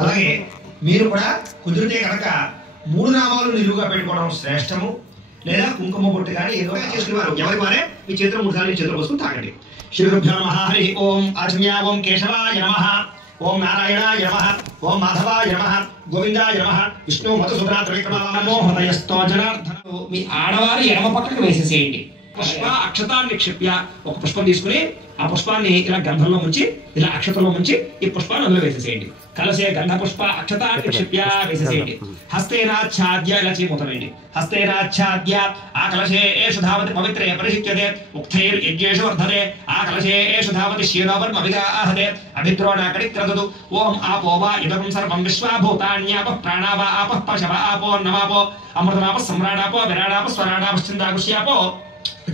అలాగే మీరు కూడా కుదిరితే కనుక 3 నామాలు నిలువుగా పెట్టుకోవడం శ్రేష్టము. లేదా కుంకుమ బొట్టు కానీ ఏదో చేసుకునేవారు ఎవరి వారే మీ చేతిలో 3 సార్లు చేతిలో పోసుకుని తాగండి. శ్రీ గురుభ్యో నమః. హరి ఓం. ఆచమ్య. ఓం కేశవాయ నమః. ఓం నారాయణాయ నమః. ఓం మాధవాయ నమః. గోవిందాయ నమః. విష్ణు మధుసూదన త్రివిక్రమో హృదయస్థో జనార్దన. మీ ఆడవారు ఎడమ పక్కకు వేసేసేయండి. పుష్ప అక్షతాన్ని నిక్షిప్య ఒక పుష్పం తీసుకుని ఆ పుష్పాన్ని ఇలా గంధంలో ముంచి ఇలా అక్షతలో ముంచి ఈ పుష్పాన్ని అందులో వేసేసేయండి. కలసే గంధ పుష్ప అక్షతాన్ని నిక్షిప్య వేసేసేయండి. హస్తేనాచ్ఛాద్య ఇలా చేయమవుతాయండి. హస్తేనాచ్ఛాద్య ఆ కలశే ఏషు ధావతి పవిత్రే పరిశుచ్యతే ఉక్తైర్ యజ్ఞేషు వర్ధతే ఆ కలశే ఏషు ధావతి క్షీరోవర్మ విగాహతే అభిద్రోణాకడి క్రదదు. ఓం ఆపో వా ఇదం సర్వం విశ్వాభూతాన్యాప ప్రాణావ ఆపః పశవ ఆపో నవాపో అమృతమాప సమ్రాడాపో విరాడాప స్వరాడాపశ్చిందాగుష్యాపో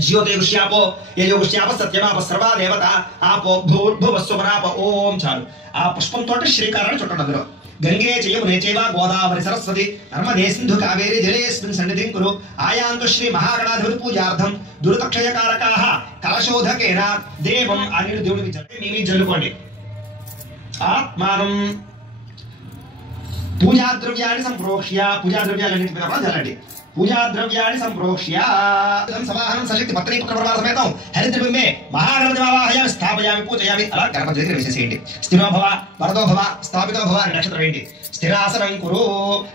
జ్యోతిగుష్యాపో యజోగుష్యాప సత్యమాప సర్వా దేవత ఆపో భూర్భువస్వరాప. ఓం చాలు. ఆ పుష్పంతో శ్రీకారాన్ని చుట్టండి. అందులో గంగే చయమునే చైవ గోదావరి సరస్వతి నర్మదే సింధు కావేరి జలేస్మిన్ సన్నిధిం కురు ఆయాంతు శ్రీ మహాగణాధిపతి పూజార్థం దురితక్షయకారకాః కలశోధకేన దేవం. ఆ నీరు దేవుడికి మీ జల్లుకోండి. ఆత్మానం పూజాద్రవ్యాన్ని సంప్రోక్ష్య పూజాద్రవ్యాలన్నింటి మీద కూడా జల్లండి. పూజాద్రవ్యాన్ని సంప్రోక్ష్య సమాహనం సశక్తి పత్రీపుత్రపరమాణ సమేతం హరిద్రబింబే మహాగణపతి వావాహయామి స్థాపయామి పూజయామి. అలా గణపతి దగ్గర వేసేసేయండి. స్థిరో భవ వరదో భవ స్థాపితో భవ అని నక్షత్రం వేయండి. స్థిరాసనం కురు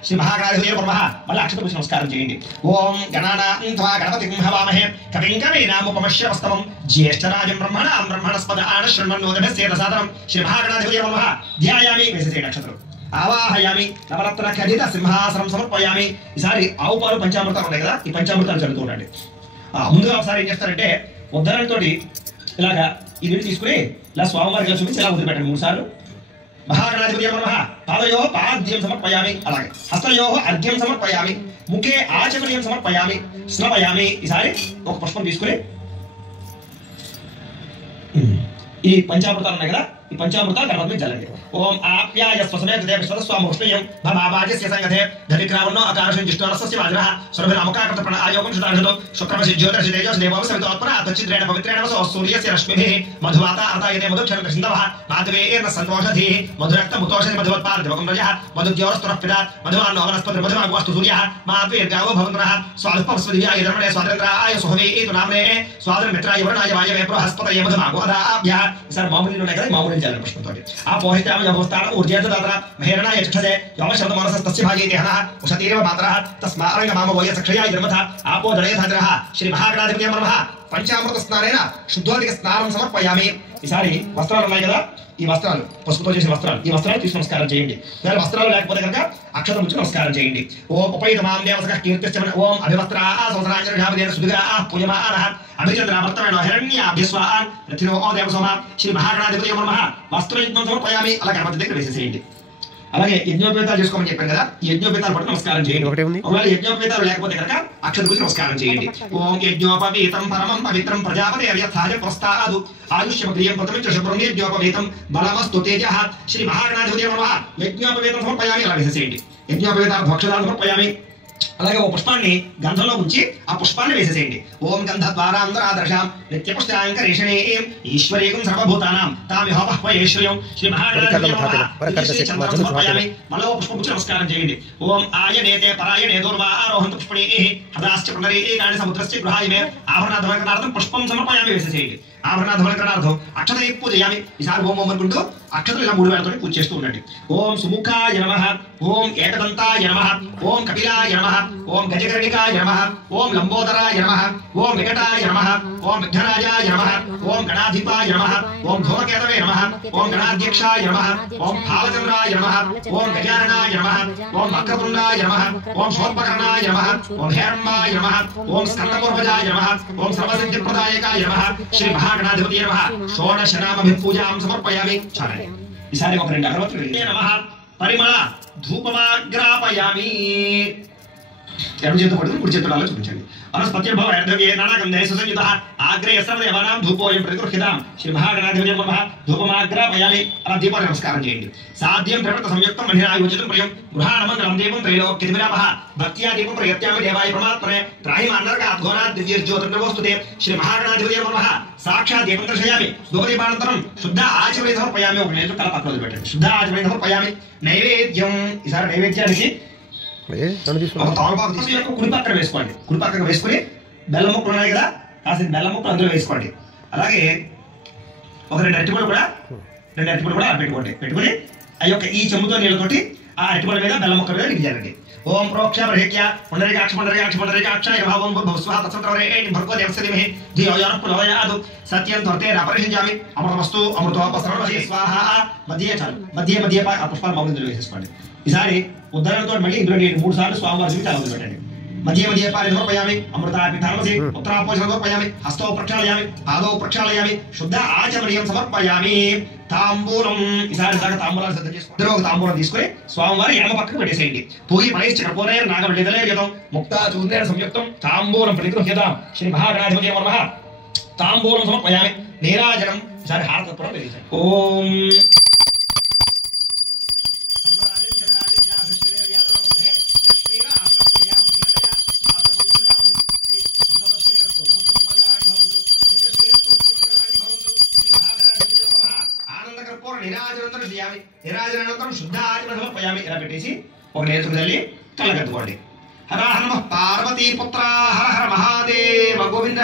శ్రీ మహాగణాధిపతి నమః. మళ్ళీ అక్షత పూజ నమస్కారం చేయండి. ఓం గణానాం త్వా గణపతిం హవామహే కవిం కవీనాముపమశ్రవస్తమం జ్యేష్ఠరాజం బ్రహ్మణాం బ్రహ్మణస్పద ఆనశ్రవణోదభ్యసేదసాదనం శ్రీ మహాగణాధిపతి నమః. ధ్యాయామి వేసేసేయండి అక్షతలు. ఆవాహయామి నవరత్న ఖడిత సింహాసనం సమర్పయామి. ఈసారి ఆవు పాలు పంచామృతాలు ఉన్నాయి కదా, ఈ పంచామృతాలు చదువుతూ ఉండండి. ముందుగా ఒకసారి ఏం చేస్తారంటే ఉద్ధరణతోటి ఇలాగా ఈ నీళ్ళు తీసుకుని ఇలా స్వామివారికి చూపించి ఇలా వదిలిపెట్టండి 3 సార్లు. మహాగణాధిపతి నమః. పాదయో పాద్యం సమర్పయామి. అలాగే హస్తయో అర్ఘ్యం సమర్పయామి. ముఖే ఆచమనీయం సమర్పయామి. స్నపయామి. ఈసారి ఒక పుష్పం తీసుకుని ఈ పంచామృతాలు ఉన్నాయి కదా, ఈ పంచామృతాలు గణపతి మీద చల్లండి. ఓం ఆప్యాయ స్వసమేత విశ్వస్వామ ఉష్ణయం భవావాజస్య సంగతే ధరిక్రావణో ఆకాశం జిష్ణోరస్య వాజనః సురభిరామకాకృత ప్రణా ఆయోగం సుధార్ధతో శుక్రమసి జ్యోతిర్షి తేజోస్ దేవో సవితోత్పర తచ్చిద్రేణ పవిత్రేణ వసో సూర్యస్య రశ్మిః మధువాత అర్ధాయతే మధుక్షర సింధవః మాధవేర్న సంతోషధీః మధురక్త ముతోషధి మధువత్పాద దివకం రజః మధుజ్యోరస్తురః పితా మధువాన్నో వనస్పతి మధుమాగోస్తు సూర్యః మాద్వేర్గావో భవంతునః స్వాదుపస్వదియాయ ధర్మణే స్వాతంత్రాయ సుహవేతు నామ్నే స్వాతంత్ర మిత్రాయ వరుణాయ వాయవే బృహస్పతయ మధుమాగోదాభ్యః. ఈసారి మామూలు ఉన్నాయి కదా, మామూలు చల్లండి పుష్పంతో. ఆ పోహితామ యభోస్థాన ఊర్జేతదాత్ర మహేరణాయ చక్షసే యమ శబ్ద మనసస్తస్య భాగేతి హనః ఉషతీరవ పాత్రః తస్మారంగ మామ వోయ సక్షయాయ ధర్మథ ఆపో దళయధాద్రః శ్రీ మహాగణాధిపతి నమః. పంచామృత స్నానేన శుద్ధోదక స్నానం సమర్పయామి. ఈసారి వస్త్రాలు ఉన్నాయి కదా, ఈ వస్త్రాలు పసుపుతో చేసిన వస్త్రాలు, ఈ వస్త్రాలు తీసి నమస్కారం చేయండి. వేరే వస్త్రాలు లేకపోతే కనుక అక్షతం నుంచి నమస్కారం చేయండి. ఓం ఉపైతమాం దేవసక కీర్తిశ్చ ఓం అభివస్త్రా సంవత్సరాంజలిషాపదేన సుదిగా పూజమానః అభిచంద్రావర్తమేణ హిరణ్యాభ్యస్వాన్ రథినో ఓ దేవసోమ శ్రీ మహాగణాధిపతి నమః. వస్త్రయజ్ఞం సమర్పయామి. అలా గణపతి దగ్గర వేసేసేయండి. అలాగే యజ్ఞోపేతాలు చేసుకోమని చెప్పాను కదా, ఈ యజ్ఞోపేతాలు పట్టు నమస్కారం చేయండి. ఒకవేళ యజ్ఞోపేతాలు లేకపోతే కనుక అక్షత గురించి నమస్కారం చేయండి. ఓం యజ్ఞోపవీతం పరమం పవిత్రం ప్రజాపతి అవ్యర్థాయ ప్రస్తాదు ఆయుష్యమగ్రియం ప్రథమించ శుభ్రం యజ్ఞోపవీతం బలమస్తు తేజః శ్రీ మహాగణాధిపతి నమః. యజ్ఞోపవీతం సమర్పయామి. అలా వేసేసేయండి. యజ్ఞోపవీతాలు భక్షదాలు సమర్పయామి. అలాగే ఓ పుష్పాన్ని గంధంలో ఉంచి ఆ పుష్పాన్ని వేసేసేయండి. ఓం గంధద్వారాంతరాదర్శాం నిత్యపుష్టాంకరేషణీం ఈశ్వరీకం సర్వభూతానాం తామిహోపహ్వయేశ్వర్యం శ్రీ మహాగణాధిపతి సమర్పయామి. మళ్ళీ ఓ పుష్పం గురించి నమస్కారం చేయండి. ఓం ఆయనేతే పరాయణే దూర్వా ఆరోహంత పుష్పణీః హదాశ్చ పునరీకాని సముద్రస్య గృహాయిమే ఆభరణాధవలకరణార్థం పుష్పం సమర్పయామి. వేసేసేయండి. ఆభరణాధవలకరణార్థం అక్షతై పూజయామి. ఈసారి ఓం ఓం అనుకుంటూ అక్షతలు ఇలా 3 వేలతో పూజ చేస్తూ ఉండండి. ఓం సుముఖాయ నమః. ఓం ఏకదంతాయ నమః. ఓం కపిలాయ నమః. ఓం గజకర్ణికాయ నమః. ఓం లంబోదరాయ నమః. ఓం వికటాయ నమః. ఓం విఘ్నరాజాయ నమః. ఓం గణాధిపాయ నమః. ఓం ధూమకేతవే నమః. ఓం గణాధ్యక్షాయ నమః. ఓం భావచంద్రాయ నమః. ఓం గజాననాయ నమః. ఓం వక్రతుండాయ నమః. ఓం శోర్పకర్ణాయ నమః. ఓం హేరంబాయ నమః. ఓం స్కందపూర్వజాయ నమః. ఓం సర్వసిద్ధిప్రదాయకాయ నమః. శ్రీ మహాగణాధిపతి నమః. షోడశ నామభిపూజాం సమర్పయామి. చాలండి. ఈసారి ఒక 2 అగరబత్తులు నమః. పరిమళ ధూపమాగ్రాపయామి. ఎడమ చేతితో పట్టుకుని కుడి చేతితో చూపించండి. వనస్పత్యుర్భవ యర్ధవ్యే నానాగంధే సుసంయుతః ఆగ్రే సర్వదేవానాం ధూపోయం ప్రతిగృహ్యతాం శ్రీ మహాగణాధిపతి నమః ధూపమాగ్రాపయామి. అలా దీపాన్ని నమస్కారం చేయండి. సాధ్యం ప్రవృత్త సంయుక్తం మహిళాయుచితం ప్రియం గృహాణమంగళం దీపం త్రైలోక్యతివిరాపః భక్త్యా దీపం ప్రయత్యామి దేవాయ పరమాత్మనే త్రాహిమాన్నర్గాత్ ఘోరాత్ దివ్యజ్యోతిర్నమోస్తుతే శ్రీ మహాగణాధిపతి నమః. సాక్షాత్ దీపం దర్శయామి. ధూపదీపానంతరం శుద్ధ ఆచమని సమర్పయామి. ఒక నేత్రం తల పక్కన పెట్టండి. శుద్ధ ఆచమని సమర్పయామి. నైవేద్యం ఈసారి నైవేద్యానికి ఒక తమలపాకు తీసుకుని కుడి పక్కన వేసుకోండి. కుడి పక్కన వేసుకుని బెల్లం ముక్కలు ఉన్నాయి కదా, కాసిన బెల్లం ముక్కలు అందులో వేసుకోండి. అలాగే ఒక రెండు అరటిపళ్ళు కూడా పెట్టుకోండి. పెట్టుకుని ఆ యొక్క ఈ చెంబుతో నీళ్ళతోటి ఆ అరటిపళ్ళ మీద బెల్లం ముక్క మీద నిలిచారండి. ఓం ప్రోక్ష ప్రహేక్య పుండరీకాక్ష పుండరీకాక్ష పుండరీకాక్ష భావం భవస్వ తత్సంతరే భర్గో దేవస్థితిమహి ధియోయాన పునోయాదు సత్యం త్వతే అపరిహించామి. అమృతమస్తు అమృతోపసర్వసి స్వాహ. మధ్య చాలు మధ్య ఆ పుష్పాలు మౌనంలో వేసేసుకోండి. ఈసారి ఉద్దరణతో మళ్ళీ ఇందులో 3 సార్లు స్వామివారికి చాలా పెట్టండి. మధ్య పాలి సమర్పయామి. అమృతాపి ధర్మసి ఉత్తరాపోషణ సమర్పయామి. హస్తో ప్రక్షాళయామి. పాదో ప్రక్షాళయామి. శుద్ధ ఆచమనీయం సమర్పయామి. తాంబూలం ఈసారి దాకా తాంబూలాలు సిద్ధం చేసుకోండి. ఒక తాంబూలం తీసుకుని స్వామివారి ఎడమ పక్కకు పెట్టేసేయండి. పూయి పణైశ్చ కర్పూరేణ నాగవల్లిదలేర్యతం ముక్తా చూర్ణేన సంయుక్తం తాంబూలం ప్రతిగృహ్యతాం శ్రీ మహాగణాధిపతయే నమః. తాంబూలం సమర్పయామి. నీరాజనం ఈసారి హారతత్పురం వెలిగించండి. ఓం నిరాజనంతరం శుద్ధ ఆచమన సమర్పయామి. ఇలా పెట్టేసి ఒక నేత్రం తల్లి కళ్ళగద్దుకోండి. హర హర నమః పార్వతీపుత్ర హర హర మహాదేవ గోవింద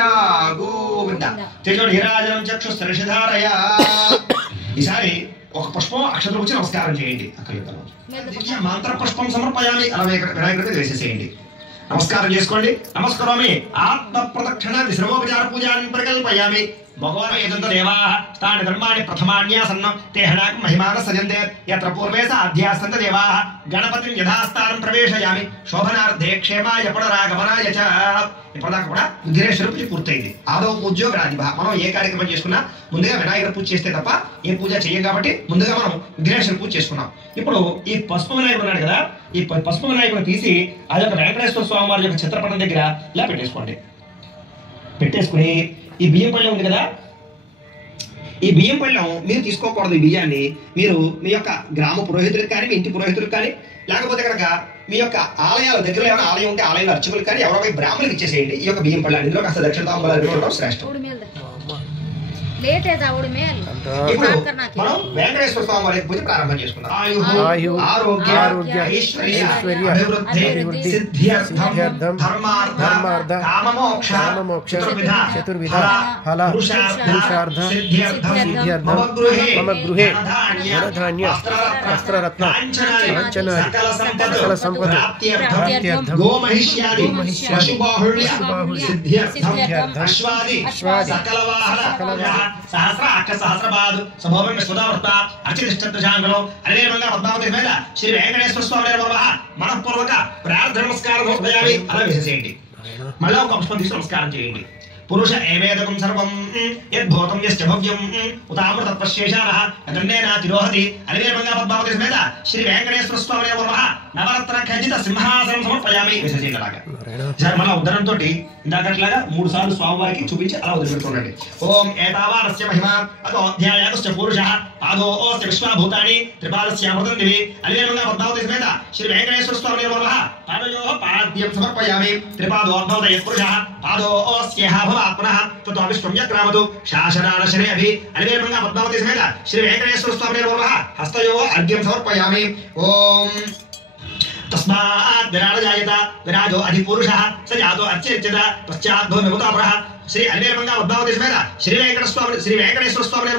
గోవింద. తేజో నిరాజనం చక్షుస్తరిషధారయ. ఈసారి ఒక పుష్పం అక్షతలు వచ్చి నమస్కారం చేయండి. అక్కడ మంత్ర పుష్పం సమర్పయామి. అలా వినాయకుడికి వేసేసేయండి. నమస్కారం చేసుకోండి. నమస్కరోమి. ఆత్మ ప్రదక్షిణ శ్రమోపచార పూజాన్ని ప్రకల్పయామి. భగవాన్ యజంత దేవాః స్థాని ధర్మాణి ప్రథమాన్యాసన్న తేహనాకం మహిమాన సజంతే యత్ర పూర్వే సాధ్యాసంత దేవాః గణపతిం యథాస్థానం ప్రవేశయామి. శోభనార్థే క్షేమాయ పునరాగమనాయ చ. ఇప్పటిదాకా కూడా విఘ్నేశ్వర పూజ పూర్తయింది. ఆదవ పూజ్యో గణాధిప. మనం ఏ కార్యక్రమం చేసుకున్నా ముందుగా వినాయకుడు పూజ చేస్తే తప్ప ఏ పూజ చేయం కాబట్టి ముందుగా మనం విఘ్నేశ్వర పూజ చేసుకున్నాం. ఇప్పుడు ఈ పసుపు వినాయకుడు ఉన్నాడు కదా, ఈ పసుపు వినాయకుడు తీసి ఆ యొక్క వెంకటేశ్వర స్వామి వారి యొక్క చిత్రపటం దగ్గర ఇలా పెట్టేసుకోండి. పెట్టేసుకుని ఈ బియ్యం పళ్ళెం ఉంది కదా, ఈ బియ్యం పళ్ళెం మీరు తీసుకోకూడదు. ఈ బియ్యాన్ని మీరు మీ యొక్క గ్రామ పురోహితులకు కానీ, మీ ఇంటి పురోహితులకు కానీ, లేకపోతే కనుక మీ యొక్క ఆలయాల దగ్గర ఏమైనా ఆలయం ఉంటే ఆలయంలో అర్చకులు కానీ ఎవరో బ్రాహ్మణులకు ఇచ్చేసేయండి. ఈ యొక్క బియ్యం పళ్ళెం ఇందులో కాస్త దక్షిణ తాంబూలాలు శ్రేష్టం. ఇప్పుడు మనం వెంకటేశ్వర స్వామి వారి పూజ ప్రారంభం చేసుకుందాం. ఆరోగ్య ఐశ్వర్య అభివృద్ధి సిద్ధ్యర్థం ధర్మార్థ కామమోక్ష చతుర్విధ ఫల పురుషార్థ సిద్ధ్యర్థం మమ గృహే ధనధాన్య వస్త్రరత్న కాంచనాని సకల సంపద ప్రాప్త్యర్థం గోమహిష్యాది పశుబాహుళ్య సిద్ధ్యర్థం అశ్వాది సకల వాహన సహస్ర అక్ష సహస్రపాదు సభోమం స్వదావర్త అర్చితిష్టంగలో అనివేమంగా పద్మావతి మీద శ్రీ వెంకటేశ్వర స్వామి మనఃపూర్వక ప్రార్థన నమస్కారం హృదయాన్ని అలా వేసేసేయండి. మళ్ళీ ఒక పుష్పం తీసి నమస్కారం చేయండి. పురుష ఏవేదకం సర్వం యద్భూతం యశ్చ భవ్యం ఉతామృతత్వశేషానః యదన్నేన తిరోహతి అనివేమంగా పద్మావతి మీద శ్రీ వెంకటేశ్వర స్వామి నవరత్న ఖచ్చిత సింహాసనం సమర్పయామి. వేసేసేయండి. అలాగా సరే మన ఉద్దరంతో ఇందాకట్లాగా 3 సార్లు స్వామివారికి చూపించి అలా వదిలిపెట్టుకోండి. ఓం ఏతావానస్య మహిమ అతో అధ్యాయాగస్య పురుషః పాదోస్య విశ్వభూతాని త్రిపాదస్యామృతం దివి అనివేమంగా పద్మావతి మీద శ్రీ వెంకటేశ్వర స్వామి పాదయోః పాద్యం సమర్పయామి. త్రిపాదోద్భవత పురుషః పాదోస్య పునః తతో విశ్వం యగ్రామతు శాసనాన శనేభి అనివేమంగా పద్మావతి సమేత శ్రీ వెంకటేశ్వర స్వామి హస్తయో అర్ఘ్యం సమర్పయామి. ఓం తస్మాత్ విరాడ జాయత విరాజో అధిపురుషః స జాతో అర్చ్యత పశ్చాద్భవ విముతాపరః శ్రీ అనివేమంగా పద్మావతి సమేత శ్రీ వెంకటేశ్వర స్వామి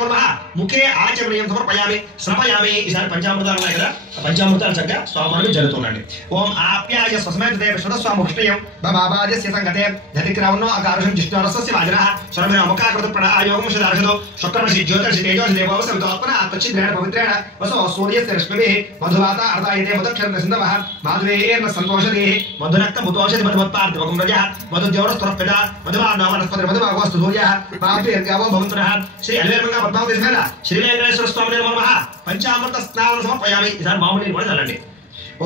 ముఖే ఆచమనీయం సమర్పయామి శ్రమయామి. ఈసారి పంచామృతాలు ఉన్నాయి కదా, పంచామృతాలు చక్కగా స్వామి జరుగుతుండండి. ఓం ఆప్యాయ స్వసమేతే విశ్వస్వామి హృష్ణయం బాబాజస్య సంగతే ధతిక్రవన్నో అకారుషం జిష్ణోరస్య వాజనః స్వరమే అముఖాకృత ప్రణా ఆయోగం శదార్షదో శుక్రమసి జ్యోతిర్షి తేజోషి దేవో సవితోత్పన ఆత్మచిద్రేణ పవిత్రేణ వసో సూర్యస్య రశ్మిభిః మధువాత అర్ధాయతే మధుక్షరణ సింధవః మాధవేర్న సంతోషదేః మధునక్త ముతోషది మధుమత్పార్థివకం రజః మధుద్యోరస్తురః మధుమానవనస్పతి మధుమాగోస్తు సూర్యః మాధుర్యవో భవంతునః శ్రీ అనివేమంగా పద్మావతి సమేత శ్రీ వెంకటేశ్వర స్వామి పంచామృత స్నానం సమర్పయామి. ఈసారి మామూలు కూడా చల్లండి.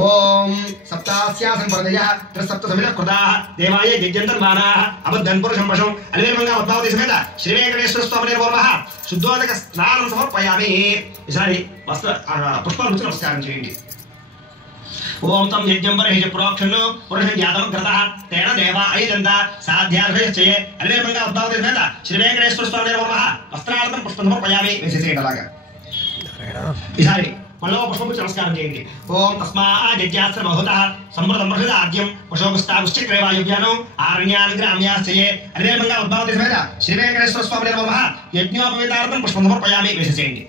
ओम सप्तास्यासं परदयः त्रिसप्त समितः कृताः देवाय यज्ञन्तर्माणाः अबद्धन् पुरुषं पशुं अलिवेर्मङ्गा पद्मावती समेत श्री वेंकटेश्वर स्वामिने नमः शुद्धोदक स्नानं समर्पयामि ఈసారి వస్త్ర పుష్పాలు వచ్చి నమస్కారం చేయండి ओम तम यज्ञं बर्हिष प्रोक्षन्नो पुरुषं ज्ञातमग्रतः तेन देवा अयजन्त साध्यार्हयश्चये अलिवेर्मङ्गा पद्मावती समेत श्री वेंकटेश्वर स्वामिने नमः वस्त्रार्थं पुष्पं समर्पयामि వేసేసేటలాగా ఈసారి మళ్ళీ పుష్పపు నమస్కారం చేయండి ఓం తస్మాజ్జాస్త్ర బహుతః సమృద్ధం బృహదాద్యం పుషోగస్తాగుశ్చక్రేవాయువ్యానం ఆరణ్యాన్ గ్రామ్యాశ్చయే అలివేర్మంగా ఉద్భావతి సమేత శ్రీ వెంకటేశ్వర స్వామినే నమః యజ్ఞోపవీతార్థం పుష్పం సమర్పయామి వేసేసేయండి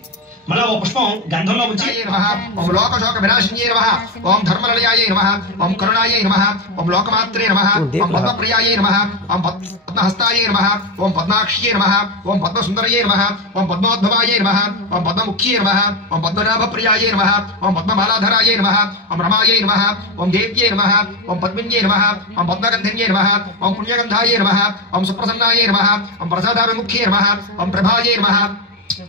మళ్ళీ ఓ పుష్పం గంధంలో ఉంచి నమః ఓం లోకశోక వినాశిన్యే నమః ఓం ధర్మలయాయే నమః ఓం కరుణాయే నమః ఓం లోకమాత్రే నమః ఓం పద్మప్రియాయే నమః ఓం పద్మహస్తాయే నమః ఓం పద్మాక్షియే నమః ఓం పద్మసుందరయే నమః ఓం పద్మోద్భవాయే నమః ఓం పద్మముఖ్యే నమః ఓం పద్మనాభప్రియాయే నమః ఓం పద్మమాలాధరాయే నమః ఓం రమాయే నమః ఓం దేవ్యే నమః ఓం పద్మిన్యే నమః ఓం పద్మగంధన్యే నమః ఓం పుణ్యగంధాయే నమః ఓం సుప్రసన్నాయే నమః ఓం ప్రసాదాభిముఖ్యే నమః ఓం ప్రభాయే నమః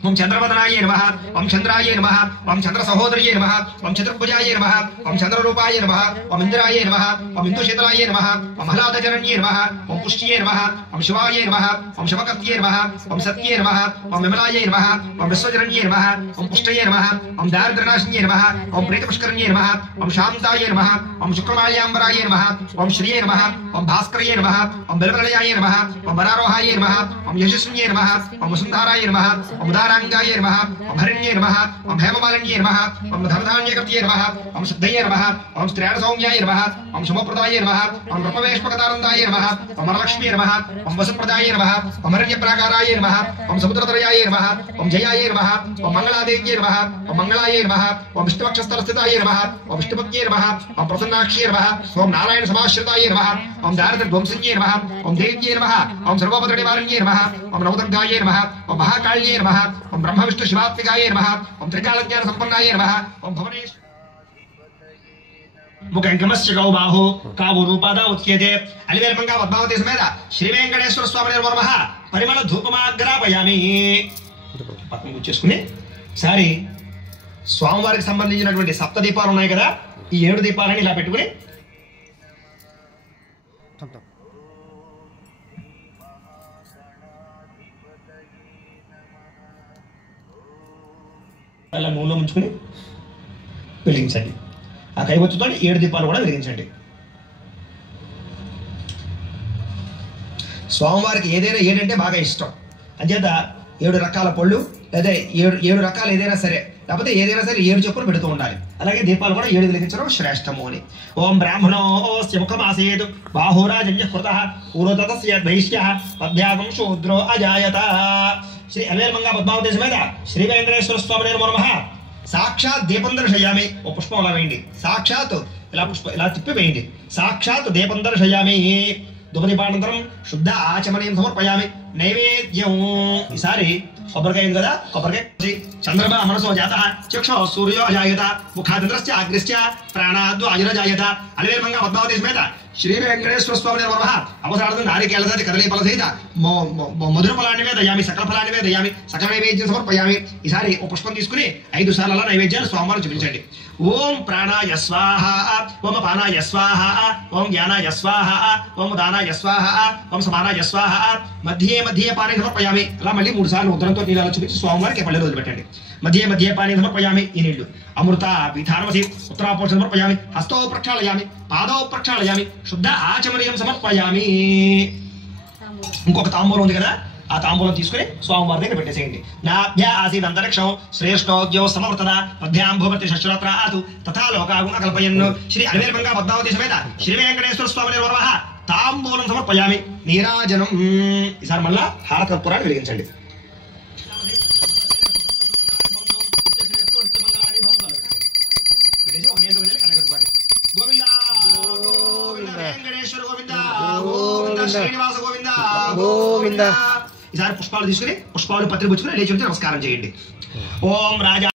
ओम चंद्रवदनाय नमः ओम चंद्राय नमः ओम चंद्र सहोदर्ये नमः ओम चतुर्भुजाय नमः ओम चंद्ररूपाय नमः ओम इंद्राय नमः ओम इंदुशीतलाय नमः ओम हलादजनन्ये नमः ओम पुष्ट्ये नमः ओम शिवाय नमः ओम शिवकत्ये नमः ओम सत्ये नमः ओम विमलाय नमः ओम विश्वजनन्ये नमः ओम पुष्टये नमः ओम दारिद्र्यनाशिन्ये नमः ओम प्रीतपुष्करण्ये नमः ओम शान्ताय नमः ओम शुक्रमाल्याम्बराय नमः ओम श्रिये नमः ओम भास्करये नमः ओम बिलवलयाय नमः ओम वरारोहाय नमः ओम यशस्विन्ये नमः ओम वसुन्धराय नमः ओम उदारांगाय नमः ओम हरिण्ये नमः ओम हेममालिन्ये नमः ओम धर्मधान्यकृत्ये नमः ओम शुद्धये नमः ओम स्त्रीणसौम्याय नमः ओम शुभप्रदाय नमः ओम रूपवेशपकतानन्दाय नमः ओम वरलक्ष्मी नमः ओम वसुप्रदाय नमः ओम हरिण्यप्राकाराय नमः ओम समुद्रतरयाय नमः ओम जयाय नमः ओम मंगलादेव्ये नमः ओम मंगलाय नमः ओम विष्णुवक्षस्थलस्थिताय नमः ओम विष्णुपत्न्ये नमः ओम प्रसन्नाक्ष्ये नमः ओम नारायण समाश्रिताय नमः ओम दारिद्र्यध्वंसिन्ये नमः ओम देव्ये नमः ओम सर्वोपद्रवनिवारण्ये नमः ओम नवदुर्गाय नमः ओम महाकाल्ये नमः ओम ब्रह्म विष्णु शिवात्मिकाय नमः ओम त्रिकालज्ञान संपन्नाय नमः ओम भवनेश मुखंकमस्य गौबाहु कावुरूपादा उच्यते अलिवेर्मङ्गा पद्मावती समेत श्री वेंकटेश्वर स्वामिने नमः परिमళ ధూపమాగ్రాపయామి పత్ని వచ్చేసుకుని సారి స్వామివారికి సంబంధించినటువంటి సప్త దీపాలు ఉన్నాయి కదా ఈ 7 దీపాలని ఇలా పెట్టుకుని అలా నూనెలో ముంచుకుని వెలిగించండి ఆ కైవత్తుతో 7 దీపాలు కూడా వెలిగించండి స్వామివారికి ఏదైనా ఏడంటే బాగా ఇష్టం అంచేత 7 రకాల పళ్ళు లేదా 7 రకాలు ఏదైనా సరే లేకపోతే ఏదైనా సరే 7 చొప్పున పెడుతూ ఉండాలి అలాగే దీపాలు కూడా 7 వెలిగించడం శ్రేష్టము అని ఓం బ్రాహ్మణోస్య ముఖమాసేతు బాహురాజన్య కృతః పూర్వతస్య వైశ్యః పద్యాగం శూద్రో అజాయత श्री अलिवेर्मङ्गा पद्मावती समेत श्री वेंकटेश्वर स्वामिने नमः साक्षात् दीपं दर्शयामि ओ पुष्पं अला वेयंడి साक्षात् ఇలా పుష్ప ఇలా తిప్పి వేయండి साक्षात् दीपं दर्शयामि ధూపదీపానంతరం శుద్ధ ఆచమనీయం సమర్పయామి నైవేద్యం ఈసారి కొబ్బరికాయ ఉంది కదా కొబ్బరికాయ చంద్రమా మనసో జాతః చక్షో సూర్యో అజాయత ముఖాదింద్రస్య అగ్నిశ్చ ప్రాణాద్వో అజురజాయత అలివేర్మంగా పద్మావతి సమేత శ్రీ వెంకటేశ్వర స్వామినే నమః అవసరార్థం నారికేళదాది కదలీ ఫల సహిత మధుర ఫలాన్ని వేదయామి సకల ఫలాన్ని వేదయామి సకల నైవేద్యం సమర్పయామి ఈసారి ఓ పుష్పం తీసుకుని 5 సార్లు అలా నైవేద్యాన్ని స్వామివారికి చూపించండి ఓం ప్రాణాయ స్వాహ ఓం అపానాయ స్వాహ ఓం జ్ఞానాయ స్వాహ ఓం దానాయ స్వాహ ఓం సమానాయ స్వాహ మధ్యే మధ్యే పాని సమర్పయామి అలా మళ్ళీ 3 సార్లు ఉత్తరంతో నీళ్ళు చూపించి స్వామివారికి పళ్ళె రోజు పెట్టండి మధ్యే మధ్యే పాని సమర్పయామి ఈ నీళ్లు అమృత పీఠానమసి ఉత్తరాపోషణ సమర్పయామి హస్తో ప్రక్షాళయామి పాదో ప్రక్షాళయామి శుద్ధ ఆచమనీయం సమర్పయామి ఇంకొక తాంబూలం ఉంది కదా ఆ తాంబూలం తీసుకుని స్వామివారి దగ్గర పెట్టేసేయండి నాభ్య ఆసీద్ అంతరిక్షం శ్రేష్ఠోద్యో సమవర్తన పద్భ్యాం భూపతి శశ్వరత్ర ఆతు తథా లోకాగుణ కల్పయన్ శ్రీ అలివేర్మంగా పద్మావతి సమేత శ్రీ వెంకటేశ్వర స్వామినే నమః తాంబూలం సమర్పయామి నీరాజనం ఈసారి మళ్ళా హారకర్పూరాన్ని వెలిగించండి శ్రీనివాస గోవింద గోవింద ఈసారి పుష్పాలు తీసుకుని పుష్పాలు పత్రి పుచ్చుకుని లేచి నమస్కారం చేయండి ఓం రాజా